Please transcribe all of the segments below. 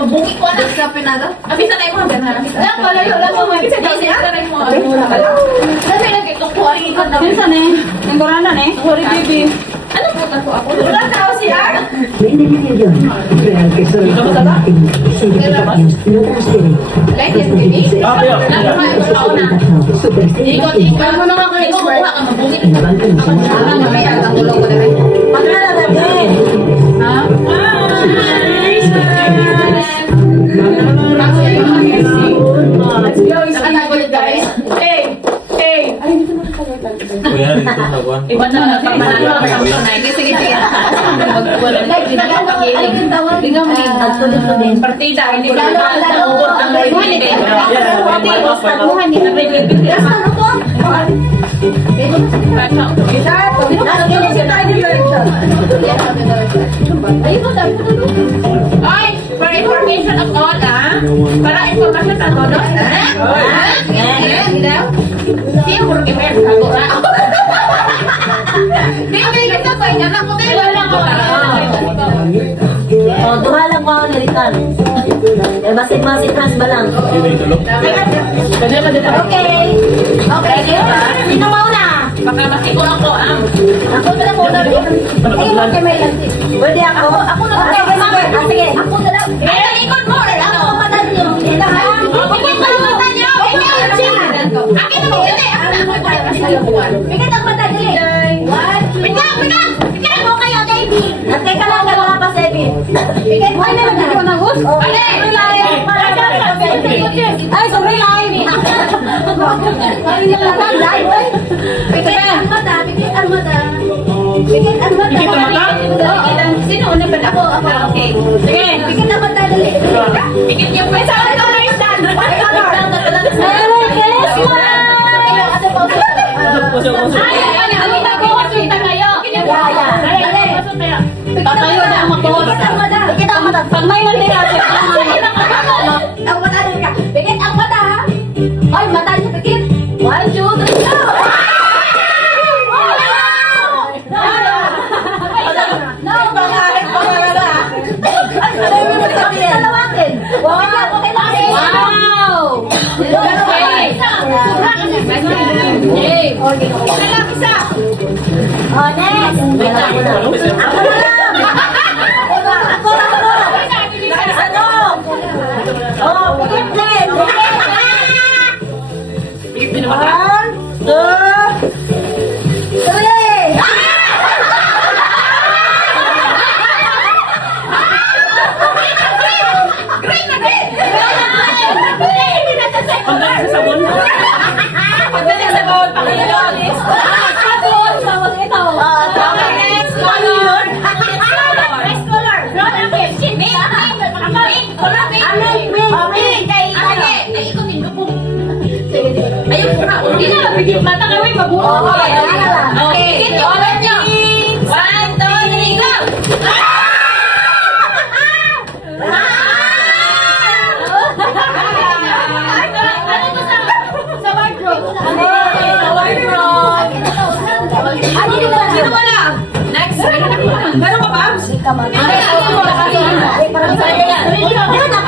Mabungi ko na sa pinada. Abisa na mo ben ha. Lang palayo lang mo may sa disi na mo. Kasi nagkukuha rin ko na. Minsan eh. Ang gorana eh. Sorry baby. Ano po na ko ako? Wala tao si Ar. May nililyon. Real que soy automático. Significativos no transfieren. Like it baby. Superstición. Ikaw mo na ako kuha ka mabungi. May ang tulong ko na. Pagkala na din. Ha? Let's go. Nakatagulit guys. Hey. Hey. Kuya, dito nakuha. Iba na natin manalo ka sa tunay. Sige, sige. Magkuwala na tingnan mo. Partida, hindi ko lang naubot ang libre. Pagkuhan ni na libre. Ano to? Ay, for information of all, para information sa todos, siya puro que ver algo Hindi kita pa niya na modelo lang ko. Oh, duha lang mo ang nalitan. Eh, basig-basig trans ba lang? Okay. Okay, sino mauna? Baka masiko ako Ako na lang muna. Okay, may lang. Pwede ako? Ako na lang. Sige, ako na lang. Ay, ikot mo. Ako matan nyo. Ikot mo mata niyo. Akin na mo dili. Bigat ang mata nyo. Bigat mo kayo, baby. At teka lang, wala pa sebi. Bigat mo na lang ako ng host. Ay, sobrang live. Bigat ang mata. Bigat ang mata. Bigat ang mata. Sino una ba ako? Okay. Sige, bigat ang mata. Dali. Bigat yung pwesa. Ano na yung stand? Tatayo na ang magbuhos. Pag may nandira, ang mata din ka. Pikit ang mata, ha? Ay, mata niyo, pikit. 1, 2, 3, go! No, pangalit, pangalit. Ano yung sabihin? Dalawatin. Wow! Oh, next. Ako na lang. Ako. Next, ano? Oh, pikit din. Pikit. 1, 2, 3. Pagdating sa sabon. Pagdating sa sabon, pakilalis. Sabon, sabon ito. Okay, next color. Next color. Pink. Pink. Color pink. Pink. Ay, ikutin ko po. Ayun po na. Hindi na. Mata kami mabuo. Okay. Pikit yung color nyo. 1, 2, 3, go. Sa wardrobe. Sa wardrobe. Sino wala? Next. Meron ka ba?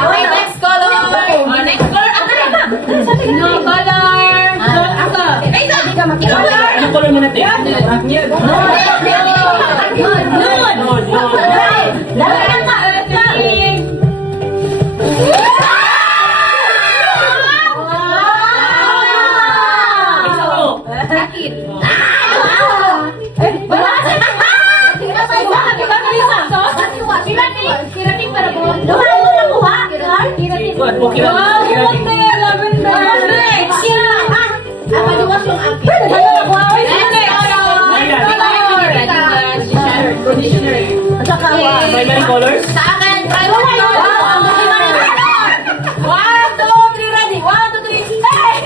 Okay, next color. Next color. No color. Ako. Color. Anong color mo natin? Primary colors? Sa akin, primary color. 1, 2, 3, ready. 1, 2, 3. Hey!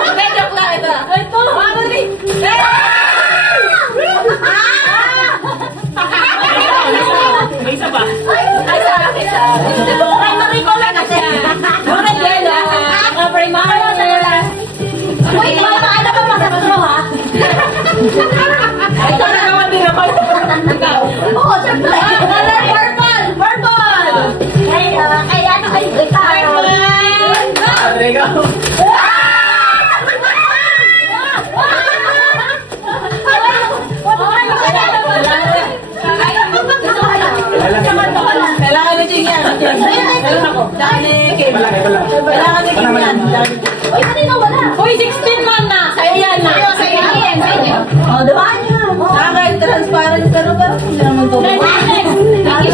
Okay, joke lang ito. 1, 2, 3. Hey! May isa pa. Ay, sa akin. Primary color na siya. Orange yellow. Primary color. Wait, wala pa ano pa sa ha? Ito na naman din naman. Kailangan ni Kim yan. Uy, kanina wala. Uy, 16 man na. Sa'yo yan na. Sa'yo yan. Oh, diba? Nakaka-transparent ka rin, pero hindi naman to. Hindi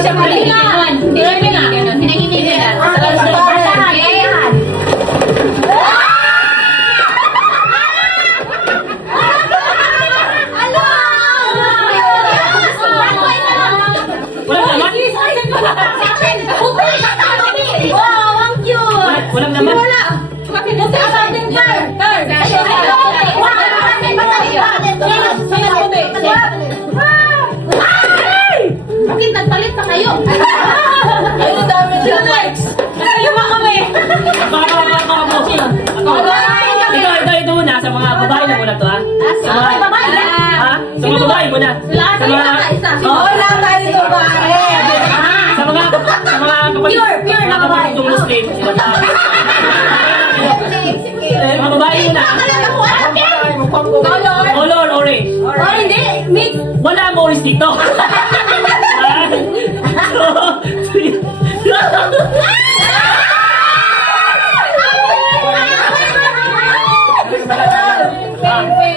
siya palihan. Hindi siya palihan. Pinahinigan. Transparent. Walang naman. Wow, ang cute! Walang naman. Bakit kasi ang ating turn? Bakit nagpalit pa kayo? Ay, dami Sino next? Kayo mga kami. Ito muna. Sa mga babae na muna to, ha? Sa mga babae na? Ha? Sa mga babae muna. Lahat Sa mga... Oo, lahat tayo dito ba? Sa mga kapatid. Pure na babae. Itong Muslim. Mga babae muna. Color orange. Oh, hindi. Mix. Wala mo orange dito. 1, 2, 3.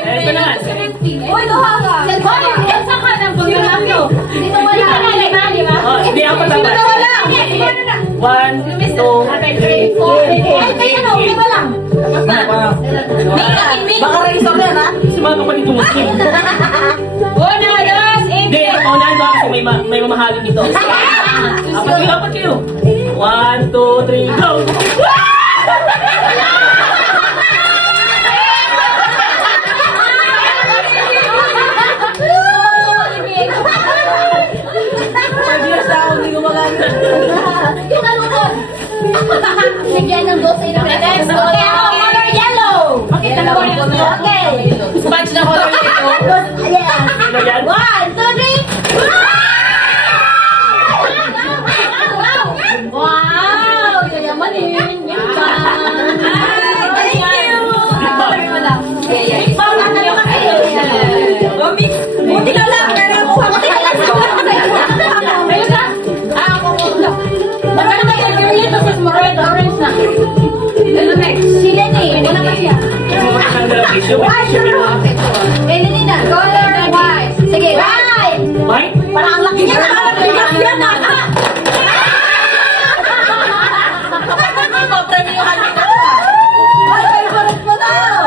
Ito na. Uy, duha ka. Hoy, isa ka ng pagkakalo. Dito wala. Hindi ako dapat. Dito wala. 1, 2, 3. Ay, kayo na. Di ba lang? Mix. Baka razor yan, ha? Sa mga kapatid ko Muslim. Una, dos, Hindi, paunahan ko kasi may mamahalin dito. Apat kayo. 1, 2, 3, go! Years na ako, hindi ko magamit. Yung ano doon? Nagyan ng dos ay next. Okay, ako, color yellow. Okay, dalawa yun. Okay. Sponge na color nito. Yes. Sino yan? 1, 2, 3. Wow! Yayamanin. Thank you. Mix pa lang na lang kayo. Oh, mix. Buti ka lang, pero kuha ko Buti ka lang. Ayun na. Ako muna. Magkano na yung girl nito sa red orange na? Ano next? Si Lenny. Wala pa siya. Lenny na. Color white. Sige, white. White? Parang ang laki niya. Yan na. Premiuhan kita ko, ha? Ay, favorite mo daw.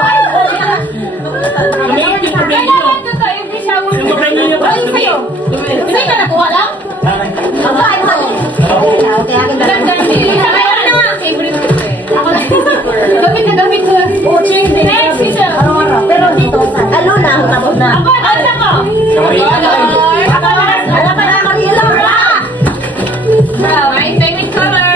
Yung problema nyo. Yung problema nyo ba? Sa'yo ka nakuha lang? Ang bahay mo. Okay, akin na. Gamit na gamit ko. Next, isa. Pero dito, ano na, tapos na. Ako, ano ko? Wala pa na, Marilo. My favorite color.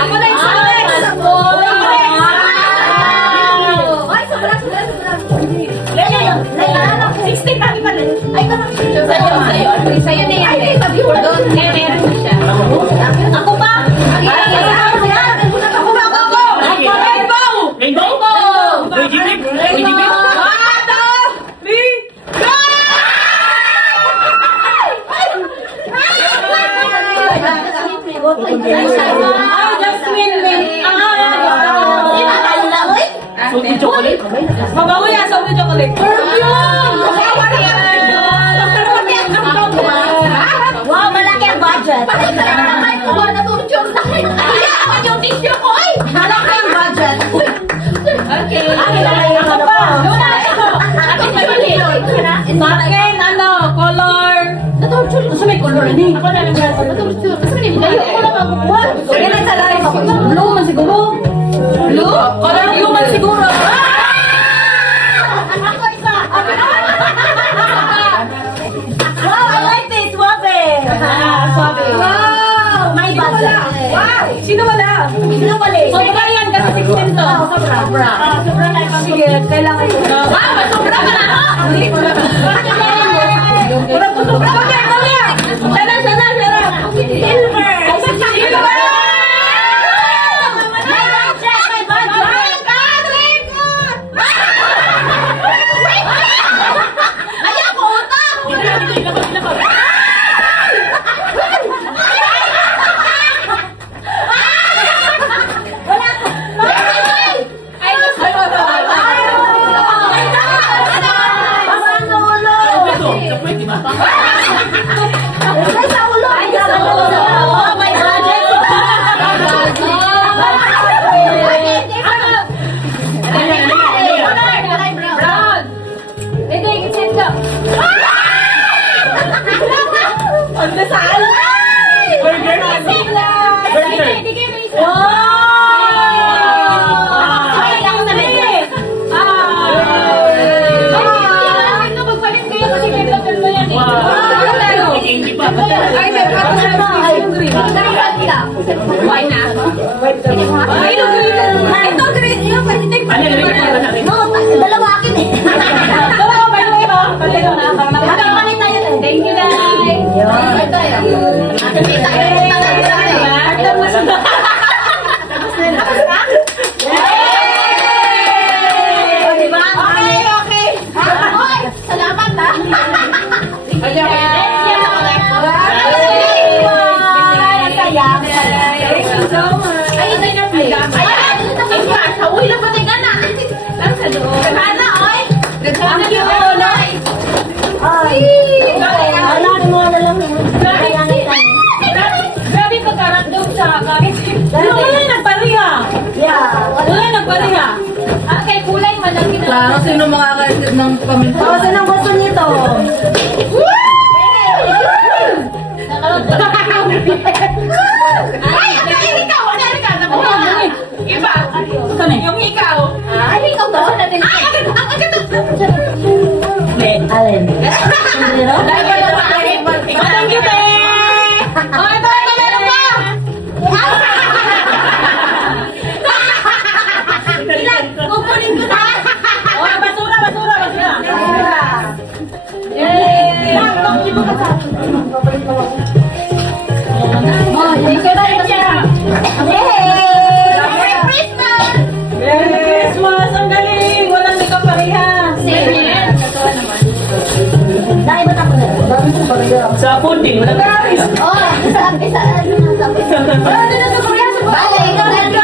Ako na yung next. Ay, sobra. 16 kami pa rin. Ay, sa'yo na yan. Ay, sabi ko doon. Meron siya. Ako pa. Rainbow! Rainbow? Regibig? Regibig? Ay, Jasmine. Salty chocolate? Mabaho yan, salty chocolate. Wow, malaki ang budget. Yung tissue ko, ay! Malaki ang budget. Okay. Ako pa. Luna, ito. Akin pa yun. Sa akin, ano, color. Gusto may color, hindi. Ako na lang. Ayoko lang makukuha. Sige na sa live. Blue man siguro. Blue? Color blue man siguro. Ako isa. Wow, I like this. Wabe. Sabi. Wow, may budget. Wow! Sino wala? Sino pala? Sobra yan kasi 16 to. Sobra. Sobra na ipang Sige, kailangan ko. Wow! Sobra ka na! Wala po sobra. Bakit? Bakit? Sana! Silver! Silver! My budget! My budget! Why na? Ay, ito green. Yung pwede take Ano yung rin para sa akin? No, dalawa akin eh. Dalawa, by the way, oh. Paligaw na. Magkakalit tayo. Thank you, guys. Okay. Salamat ha. Grabe pagkarandom sa gamit. Wala nagpariya. Wala nagpariya. Kay kulay man lang Klaro, sino makakaisip ng paminta? Sino gusto nito? Ay, ikaw! Ano ka? Iba. Yung ikaw. Ay, ikaw ba? Ay, ang agad. Alin? Thank you, te! Oh, ito, meron pa! Ilan? Kukunin ko na! Oh, basura! Yay! Oh, thank you very much. Merry Christmas! Merry Christmas! Ang galing! Walang nagkaparehas! Dahil ba tapos na? Sa phone din, wala ka. Oh, isa. Ano na sa Korea? Bale, ikaw na ito.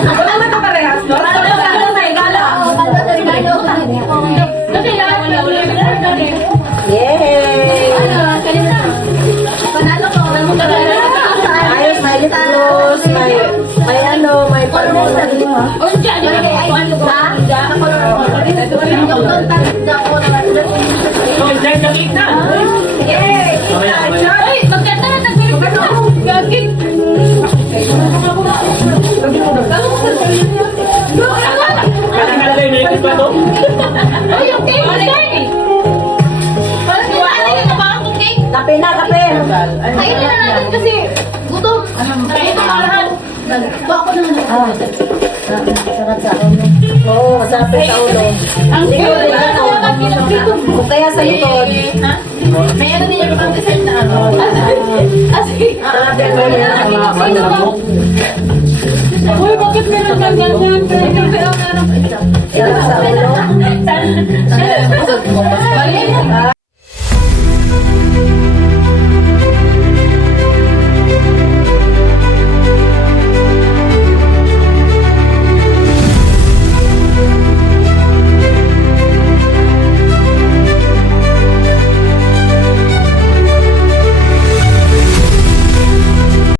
Walang nagkaparehas, no? Yay! Panalo ko. Ayos, may lip gloss, may ano, may palmon. Oh, dyan! Oh, dyan sa gitna. Mamaya. Ay, maganda na nag-Merry Christmas! Gaging! Kaya nakalagay, may ikot ba to? Ay, yung cake! Parang yung ano yung nabarang yung cake? Kape na, kape. Kainin na natin kasi gutom. Kainin na lahat. Ako naman. Sarap sa ulo. Oo, masapit sa ulo. Ang cute! O kaya sa likod. May ano din yung pang design na ano. Asi. Sarapin mo yan. Uy, bakit meron kang ganyan? Pero meron